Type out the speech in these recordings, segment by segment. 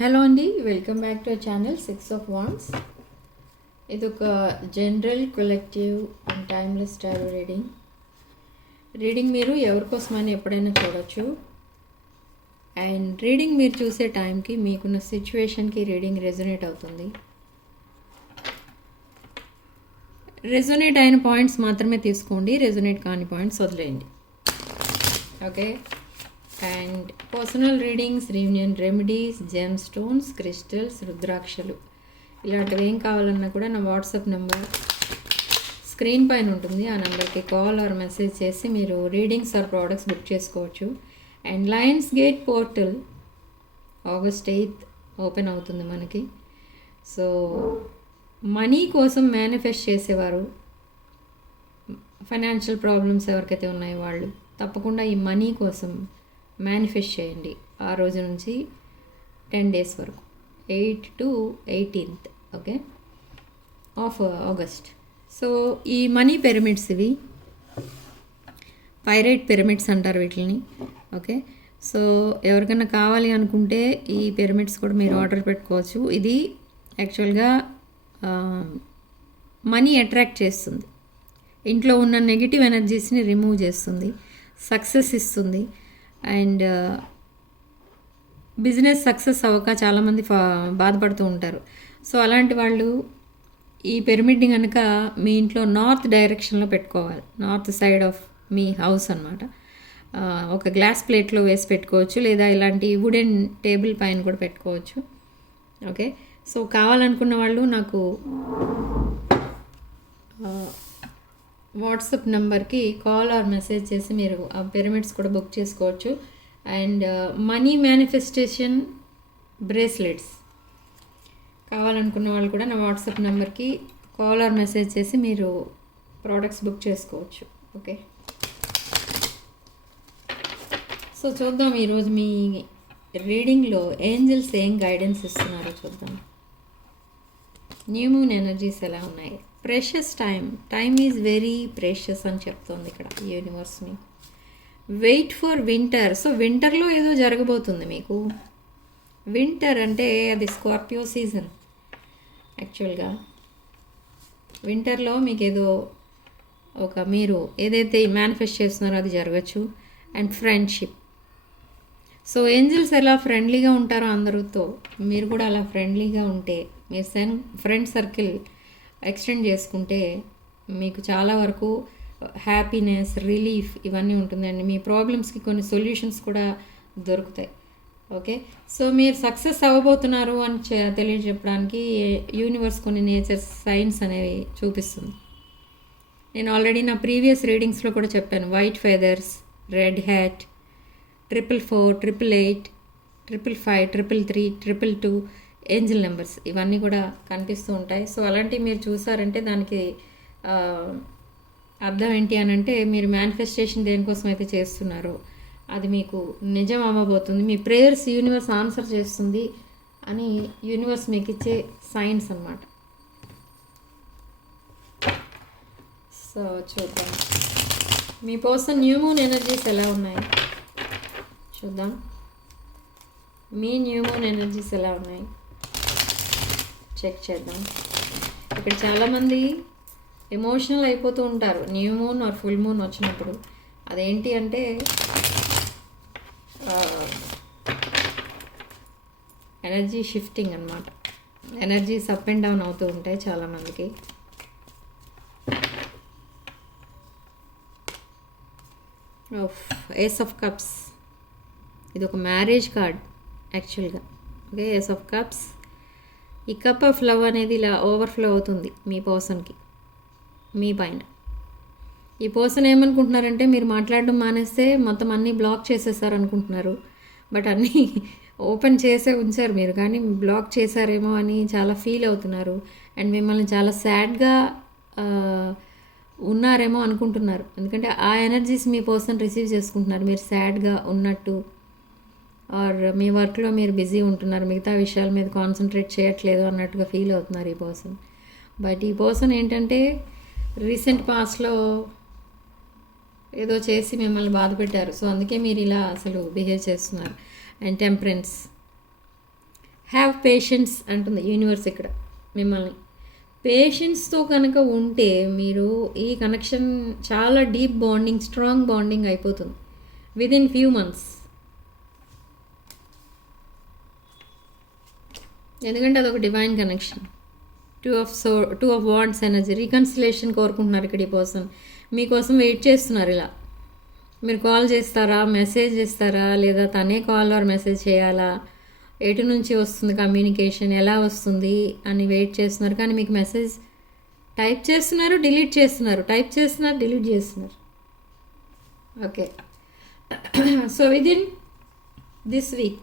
Hello అండి, welcome back to our channel 6 of Wands. ఇది ఒక general collective and timeless tarot reading మీరు ఎవరికోసమని ఎప్పుడైనా చూడొచ్చు. అండ్ రీడింగ్ మీరు చూసే టైంకి మీకున్న సిచ్యువేషన్కి రీడింగ్ రెజొనేట్ అవుతుంది. రెజొనేట్ అయిన పాయింట్స్ మాత్రమే తీసుకోండి, రెజొనేట్ కాని పాయింట్స్ వదిలేయండి. Okay. And personal readings, reunion remedies, gem stones, crystals, రుద్రాక్షలు ఇలాంటివి ఏం కావాలన్నా కూడా నా వాట్సాప్ నెంబర్ స్క్రీన్ పైన ఉంటుంది. ఆ నెంబర్కి కాల్ ఆర్ మెసేజ్ చేసి మీరు రీడింగ్స్ ఆర్ ప్రోడక్ట్స్ బుక్ చేసుకోవచ్చు. And Lions gate portal August 8th open అవుతుంది మనకి. సో మనీ కోసం మేనిఫెస్ట్ చేసేవారు, ఫైనాన్షియల్ ప్రాబ్లమ్స్ ఎవరికైతే ఉన్నాయో వాళ్ళు తప్పకుండా ఈ మనీ కోసం మేనిఫెస్ట్ చేయండి. ఆ రోజు నుంచి 10 days వరకు, 8 to 18th okay of August. So ఈ మనీ పిరమిడ్స్, ఇవి పైరైట్ పిరమిడ్స్ అంటారు వీటిని. ఓకే. సో ఎవరికైనా కావాలి అనుకుంటే ఈ పిరమిడ్స్ కూడా మీరు ఆర్డర్ పెట్టుకోవచ్చు. ఇది యాక్చువల్గా మనీ అట్రాక్ట్ చేస్తుంది, ఇంట్లో ఉన్న నెగిటివ్ ఎనర్జీస్ని రిమూవ్ చేస్తుంది, సక్సెస్ ఇస్తుంది. అండ్ బిజినెస్ సక్సెస్ అవ్వక చాలామంది బాధపడుతూ ఉంటారు. సో అలాంటి వాళ్ళు ఈ పిరమిడ్ని కనుక మీ ఇంట్లో నార్త్ డైరెక్షన్లో పెట్టుకోవాలి, north side of me house అనమాట. ఒక గ్లాస్ ప్లేట్లో వేసి పెట్టుకోవచ్చు, లేదా ఇలాంటి వుడెన్ టేబుల్ పైన కూడా పెట్టుకోవచ్చు. ఓకే. సో కావాలనుకున్న వాళ్ళు నాకు వాట్సాప్ నెంబర్కి కాల్ ఆర్ మెసేజ్ చేసి మీరు ఆ పిరమిడ్స్ కూడా బుక్ చేసుకోవచ్చు. అండ్ మనీ మేనిఫెస్టేషన్ బ్రేస్లెట్స్ కావాలనుకున్న వాళ్ళు కూడా నా వాట్సాప్ నెంబర్కి కాల్ ఆర్ మెసేజ్ చేసి మీరు ప్రోడక్ట్స్ బుక్ చేసుకోవచ్చు. ఓకే. సో చూద్దాం ఈరోజు మీ రీడింగ్లో ఏంజల్స్ ఏం గైడెన్స్ ఇస్తున్నారో చూద్దాం. న్యూ మూన్ ఎనర్జీస్ ఎలా ఉన్నాయి. Precious time is very precious అని చెప్తోంది ఇక్కడ యూనివర్స్ని. Wait for winter. సో వింటర్లో ఏదో జరగబోతుంది మీకు. వింటర్ అంటే అది స్కార్పియో సీజన్. యాక్చువల్గా వింటర్లో మీకు ఏదో మీరు ఏదైతే మేనిఫెస్ట్ చేస్తున్నారో అది జరగచ్చు. And friendship. సో ఏంజల్స్ ఎలా ఫ్రెండ్లీగా ఉంటారో అందరితో, మీరు కూడా అలా ఫ్రెండ్లీగా ఉంటే, మీరు ఫ్రెండ్ సర్కిల్ ఎక్స్టెండ్ చేసుకుంటే మీకు చాలా వరకు హ్యాపీనెస్, రిలీఫ్ ఇవన్నీ ఉంటుందండి. మీ ప్రాబ్లమ్స్కి కొన్ని సొల్యూషన్స్ కూడా దొరుకుతాయి. ఓకే. సో మీరు సక్సెస్ అవ్వబోతున్నారు అని తెలియజెప్పడానికి యూనివర్స్ కొన్ని నేచర్ సైన్స్ అనేవి చూపిస్తుంది. నేను ఆల్రెడీ నా ప్రీవియస్ రీడింగ్స్లో కూడా చెప్పాను. White feathers, red hat, 444, 888, 555, 333, 222 Angel numbers ఇవన్నీ కూడా కనిపిస్తూ ఉంటాయి. సో అలాంటివి మీరు చూసారంటే దానికి అర్థం ఏంటి అని అంటే, మీరు మేనిఫెస్టేషన్ దేనికోసం అయితే చేస్తున్నారో అది మీకు నిజం అవ్వబోతుంది. మీ ప్రేయర్స్ యూనివర్స్ ఆన్సర్ చేస్తుంది అని యూనివర్స్ మీకు ఇచ్చే సైన్స్ అన్నమాట. సో చూద్దాం మీ పర్సన్ న్యూ మూన్ ఎనర్జీస్ ఎలా ఉన్నాయి చూద్దాం. మీ న్యూ మూన్ ఎనర్జీస్ ఎలా ఉన్నాయి చెక్ చేద్దాం. ఇక్కడ చాలామంది ఎమోషనల్ అయిపోతూ ఉంటారు new moon or full moon వచ్చినప్పుడు. అదేంటి అంటే ఎనర్జీ షిఫ్టింగ్ అన్నమాట. ఎనర్జీస్ అప్ అండ్ డౌన్ అవుతూ ఉంటాయి చాలామందికి. ఏస్ ఆఫ్ కప్స్, ఇది ఒక మ్యారేజ్ కార్డ్ యాక్చువల్గా. ఓకే. ఏస్ ఆఫ్ కప్స్, ఈ కప్ ఆఫ్ లవ్ అనేది ఇలా ఓవర్ఫ్లో అవుతుంది మీ పర్సన్కి, మీ పైన. ఈ పర్సన్ ఏమనుకుంటున్నారంటే మీరు మాట్లాడడం మానేస్తే మొత్తం అన్నీ బ్లాక్ చేసేసారు అనుకుంటున్నారు. బట్ అన్నీ ఓపెన్ చేసే ఉంచారు మీరు, కానీ బ్లాక్ చేశారేమో అని చాలా ఫీల్ అవుతున్నారు. అండ్ మిమ్మల్ని చాలా సాడ్గా ఉన్నారేమో అనుకుంటున్నారు. ఎందుకంటే ఆ ఎనర్జీస్ మీ పర్సన్ రిసీవ్ చేసుకుంటున్నారు. మీరు సాడ్గా ఉన్నట్టు, ఆర్ మీ వర్క్లో మీరు బిజీ ఉంటున్నారు, మిగతా విషయాల మీద కాన్సన్ట్రేట్ చేయట్లేదు అన్నట్టుగా ఫీల్ అవుతున్నారు ఈ పర్సన్. బట్ ఈ పర్సన్ ఏంటంటే రీసెంట్ పాస్ట్లో ఏదో చేసి మిమ్మల్ని బాధ పెట్టారు. సో అందుకే మీరు ఇలా అసలు బిహేవ్ చేస్తున్నారు. అండ్ టెంపరెన్స్, హ్యావ్ పేషెన్స్ అంటుంది యూనివర్స్ ఇక్కడ మిమ్మల్ని. పేషెన్స్తో కనుక ఉంటే మీరు ఈ కనెక్షన్ చాలా డీప్ బాండింగ్, స్ట్రాంగ్ బాండింగ్ అయిపోతుంది విదిన్ ఫ్యూ మంత్స్. ఎందుకంటే అదొక divine connection. Two of wands energy, reconciliation కోరుకుంటున్నారు ఇక్కడ ఈ పర్సన్. మీకోసం వెయిట్ చేస్తున్నారు. ఇలా మీరు కాల్ చేస్తారా, మెసేజ్ చేస్తారా, లేదా తనే కాల్ ఆర్ మెసేజ్ చేయాలా, ఎటు నుంచి వస్తుంది కమ్యూనికేషన్, ఎలా వస్తుంది అని వెయిట్ చేస్తున్నారు. కానీ మీకు మెసేజ్ టైప్ చేస్తున్నారు, డిలీట్ చేస్తున్నారు, టైప్ చేస్తున్నారు, డిలీట్ చేస్తున్నారు. Okay. So within this week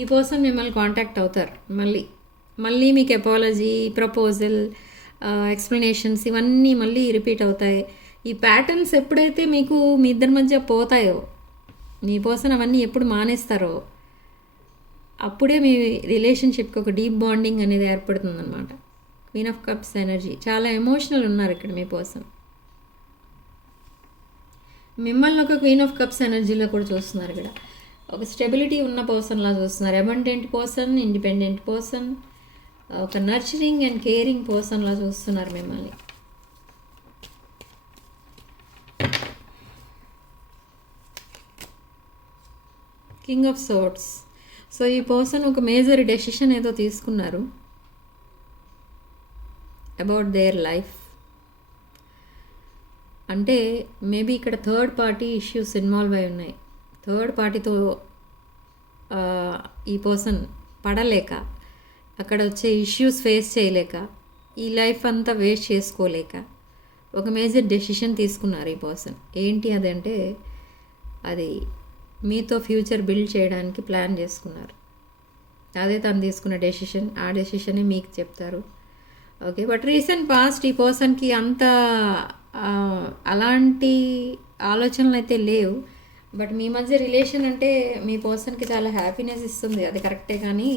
ఈ పర్సన్ మిమ్మల్ని కాంటాక్ట్ అవుతారు. మళ్ళీ మీకు అపాలజీ, ప్రపోజల్, ఎక్స్ప్లెనేషన్స్ ఇవన్నీ మళ్ళీ రిపీట్ అవుతాయి. ఈ ప్యాటర్న్స్ ఎప్పుడైతే మీకు మీ ఇద్దరి మధ్య పోతాయో, మీ పర్సన్ అవన్నీ ఎప్పుడు మానేస్తారో అప్పుడే మీ రిలేషన్షిప్కి ఒక డీప్ బాండింగ్ అనేది ఏర్పడుతుందన్నమాట. క్వీన్ ఆఫ్ కప్స్ ఎనర్జీ, చాలా ఎమోషనల్ ఉన్నారు ఇక్కడ మీ పర్సన్. మిమ్మల్ని ఒక క్వీన్ ఆఫ్ కప్స్ ఎనర్జీలో కూడా చూస్తున్నారు. ఇక్కడ ఒక స్టెబిలిటీ ఉన్న పర్సన్లా చూస్తున్నారు. అబండెంట్ పర్సన్, ఇండిపెండెంట్ పర్సన్, ఒక నర్చరింగ్ అండ్ కేరింగ్ పర్సన్లా చూస్తున్నారు మిమ్మల్ని. King of swords. సో ఈ పర్సన్ ఒక మేజర్ డెసిషన్ ఏదో తీసుకున్నారు అబౌట్ దేర్ లైఫ్. అంటే మేబీ ఇక్కడ థర్డ్ పార్టీ ఇష్యూస్ ఇన్వాల్వ్ అయి ఉన్నాయి. థర్డ్ పార్టీతో ఈ పర్సన్ పడలేక, అక్కడ వచ్చే ఇష్యూస్ ఫేస్ చేయలేక, ఈ లైఫ్ అంతా వేస్ట్ చేసుకోలేక ఒక మేజర్ డెసిషన్ తీసుకున్నారు ఈ పర్సన్. ఏంటి అదంటే అది మీతో ఫ్యూచర్ బిల్డ్ చేయడానికి ప్లాన్ చేసుకున్నారు. అదే తను తీసుకున్న డెసిషన్. ఆ డెసిషనే మీకు చెప్తారు. ఓకే. బట్ రీసెంట్ పాస్ట్ ఈ పర్సన్కి అంత అలాంటి ఆలోచనలు అయితే లేవు. బట్ మీ మధ్య రిలేషన్ అంటే మీ పర్సన్కి చాలా హ్యాపీనెస్ ఇస్తుంది, అది కరెక్టే. కానీ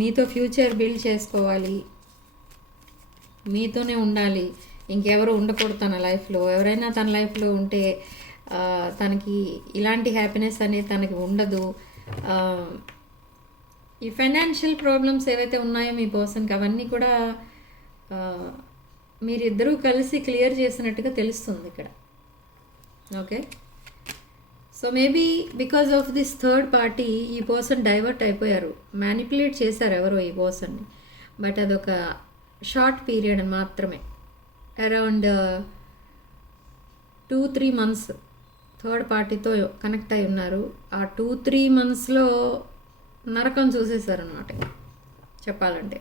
మీతో ఫ్యూచర్ బిల్డ్ చేసుకోవాలి, మీతోనే ఉండాలి, ఇంకెవరు ఉండకూడదు తన లైఫ్లో. ఎవరైనా తన లైఫ్లో ఉంటే తనకి ఇలాంటి హ్యాపీనెస్ అనేది తనకి ఉండదు. ఈ ఫైనాన్షియల్ ప్రాబ్లమ్స్ ఏవైతే ఉన్నాయో మీ పర్సన్కి, అవన్నీ కూడా మీరిద్దరూ కలిసి క్లియర్ చేసినట్టుగా తెలుస్తుంది ఇక్కడ. Okay. So maybe because of this third party ఈ పర్సన్ డైవర్ట్ అయిపోయారు, మ్యానిపులేట్ చేశారు ఎవరో ఈ పర్సన్ని. బట్ అదొక షార్ట్ పీరియడ్ మాత్రమే. అరౌండ్ 2-3 months థర్డ్ పార్టీతో కనెక్ట్ అయి ఉన్నారు. ఆ 2-3 monthsలో నరకం చూసేశారనమాట చెప్పాలంటే.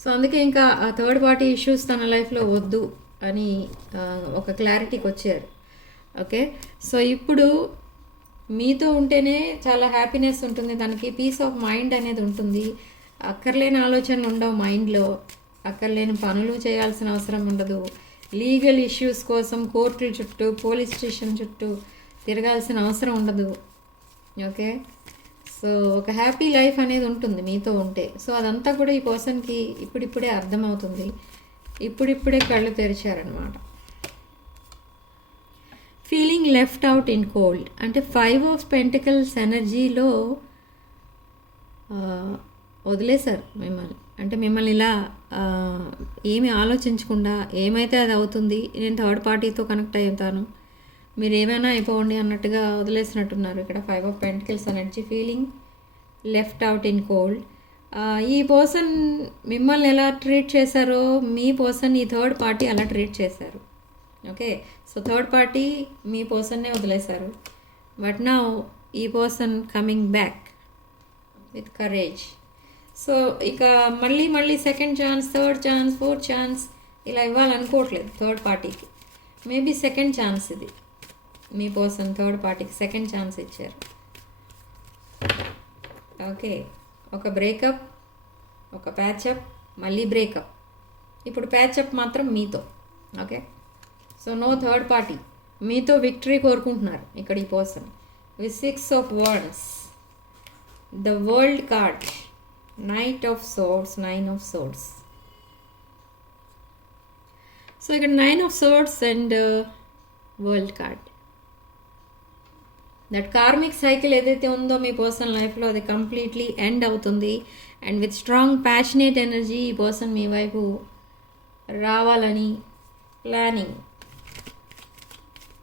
సో అందుకే ఇంకా ఆ థర్డ్ పార్టీ ఇష్యూస్ తన లైఫ్లో వద్దు అని ఒక క్లారిటీకి వచ్చారు. ఓకే. సో ఇప్పుడు మీతో ఉంటేనే చాలా హ్యాపీనెస్ ఉంటుంది, తనకి పీస్ ఆఫ్ మైండ్ అనేది ఉంటుంది. అక్కర్లేని ఆలోచనలు ఉండవు మైండ్లో, అక్కర్లేని పనులు చేయాల్సిన అవసరం ఉండదు. లీగల్ ఇష్యూస్ కోసం కోర్టుల చుట్టూ, పోలీస్ స్టేషన్ చుట్టూ తిరగాల్సిన అవసరం ఉండదు. ఓకే. సో ఒక హ్యాపీ లైఫ్ అనేది ఉంటుంది మీతో ఉంటే. సో అదంతా కూడా ఈ పర్సన్కి ఇప్పుడిప్పుడే అర్థమవుతుంది, ఇప్పుడిప్పుడే కళ్ళు తెరిచారనమాట. Feeling left out in cold అంటే 5 of Pentacles ఎనర్జీలో వదిలేశారు మిమ్మల్ని. అంటే మిమ్మల్ని ఇలా ఏమి ఆలోచించకుండా ఏమైతే అది అవుతుంది, నేను థర్డ్ పార్టీతో కనెక్ట్ అవుతాను, మీరు ఏమైనా అయిపోండి అన్నట్టుగా వదిలేసినట్టున్నారు ఇక్కడ. 5 of Pentacles energy, feeling left out in cold. ఈ పర్సన్ మిమ్మల్ని ఎలా ట్రీట్ చేశారో మీ పర్సన్ ఈ థర్డ్ పార్టీ అలా ట్రీట్ చేశారు. ఓకే. సో థర్డ్ పార్టీ మీ పర్సన్నే వదిలేశారు. బట్ నౌ ఈ person coming back with courage. So ఇక మళ్ళీ second chance, third chance, fourth chance ఇలా ఇవ్వాలనుకోవట్లేదు థర్డ్ పార్టీకి. మేబీ సెకండ్ ఛాన్స్ ఇది. మీ పర్సన్ థర్డ్ పార్టీకి సెకండ్ ఛాన్స్ ఇచ్చారు. ఓకే. ఒక బ్రేకప్, ఒక ప్యాచప్, మళ్ళీ బ్రేకప్. ఇప్పుడు ప్యాచప్ మాత్రం మీతో. Okay. So no third party, మీతో విక్టరీ కోరుకుంటున్నారు ఇక్కడ ఈ person. With 6 of Wands, the world card, Knight of Swords, 9 of Swords. So ఇక్కడ 9 of Swords and world card. That karmic cycle ఏదైతే ఉందో మీ పర్సనల్ లైఫ్లో అది కంప్లీట్లీ ఎండ్ అవుతుంది. And with strong passionate energy ఈ పర్సన్ మీ వైపు రావాలని ప్లానింగ్,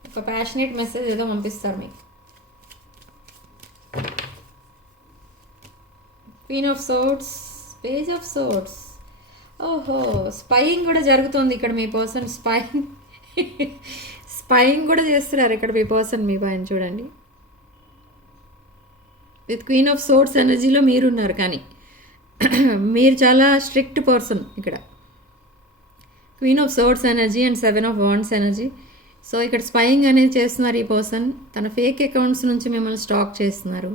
ఒక ప్యాషనేట్ మెసేజ్ ఏదో పంపిస్తారు మీకు. Queen of swords, page of swords. ఓహో, స్పైయింగ్ కూడా జరుగుతుంది ఇక్కడ మీ పర్సన్. స్పైయింగ్ కూడా చేస్తున్నారు ఇక్కడ మీ పర్సన్ మీ పైన. చూడండి, విత్ క్వీన్ ఆఫ్ సోర్డ్స్ ఎనర్జీలో మీరున్నారు, కానీ మీరు చాలా స్ట్రిక్ట్ పర్సన్ ఇక్కడ. Queen of swords energy and 7 of wands energy. So ఇక్కడ స్పైయింగ్ అనేది చేస్తున్నారు ఈ పర్సన్. తన ఫేక్ అకౌంట్స్ నుంచి మిమ్మల్ని స్టాక్ చేస్తున్నారు,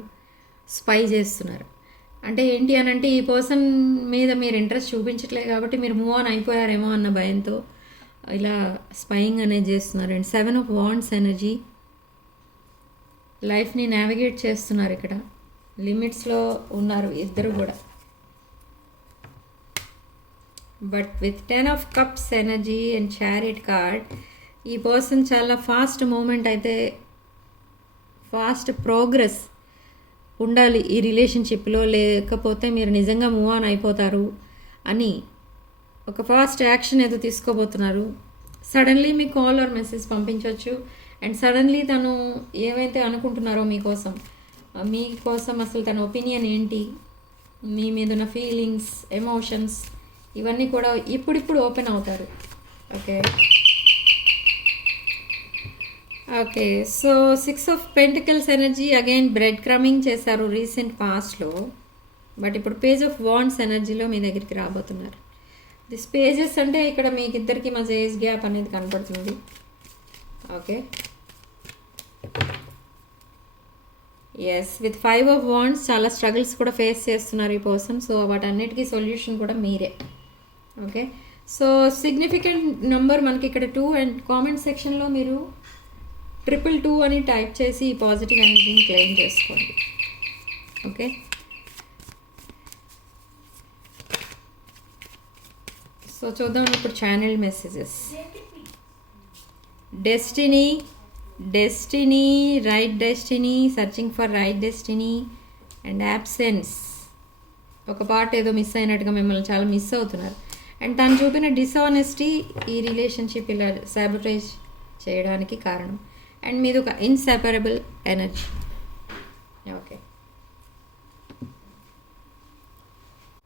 స్పై చేస్తున్నారు. అంటే ఏంటి అని అంటే ఈ పర్సన్ మీద మీరు ఇంట్రెస్ట్ చూపించట్లేదు కాబట్టి మీరు మూవ్ ఆన్ అయిపోయారేమో అన్న భయంతో ఇలా స్పైయింగ్ అనేది చేస్తున్నారు. అండ్ 7 ఆఫ్ వాండ్స్ ఎనర్జీ, లైఫ్ని నావిగేట్ చేస్తున్నారు ఇక్కడ. లిమిట్స్లో ఉన్నారు ఇద్దరు కూడా. But with 10 of cups energy and chariot card, ఈ పర్సన్ చాలా ఫాస్ట్ మూమెంట్ అయితే, ఫాస్ట్ ప్రోగ్రెస్ ఉండాలి ఈ రిలేషన్షిప్లో, లేకపోతే మీరు నిజంగా మూవ్ ఆన్ అయిపోతారు అని ఒక ఫాస్ట్ యాక్షన్ ఏదో తీసుకోబోతున్నారు. సడన్లీ మీకు కాల్ ఆర్ మెసేజ్ పంపించవచ్చు. అండ్ సడన్లీ తను ఏవైతే అనుకుంటున్నారో మీకోసం అసలు తన ఒపీనియన్ ఏంటి, మీ మీద ఉన్న ఫీలింగ్స్, ఎమోషన్స్, ఇవన్నీ కూడా ఇప్పుడిప్పుడు ఓపెన్ అవుతారు. Okay okay so 6 of pentacles energy, again bread crumbing చేశారు రీసెంట్ పాస్ట్లో. బట్ ఇప్పుడు పేజ్ ఆఫ్ వాండ్స్ ఎనర్జీలో మీ దగ్గరికి రాబోతున్నారు. దిస్ పేజెస్ అంటే ఇక్కడ మీకు ఇద్దరికి మధ్య ఏజ్ గ్యాప్ అనేది కనపడుతుంది. Okay, yes, with 5 of wands చాలా స్ట్రగుల్స్ కూడా ఫేస్ చేస్తున్నారు ఈ పర్సన్. సో వాటన్నిటికీ సొల్యూషన్ కూడా మీరే. ఓకే, సో సిగ్నిఫికెంట్ నెంబర్ మనకి ఇక్కడ 2. అండ్ కామెంట్ సెక్షన్లో మీరు 222 అని టైప్ చేసి ఈ పాజిటివ్ ఎనర్జీని క్లెయిమ్ చేసుకోండి. ఓకే, సో చూద్దాం ఇప్పుడు channel messages. Destiny, right destiny, searching for right destiny and absence. ఒక పార్ట్ ఏదో మిస్ అయినట్టుగా మిమ్మల్ని చాలా మిస్ అవుతున్నారు. అండ్ తను చూపిన డిసానెస్టీ ఈ రిలేషన్షిప్ ఇలా సాబోటేజ్ చేయడానికి కారణం. అండ్ మీది ఒక ఇన్సెపరబుల్ ఎనర్జీ. ఓకే,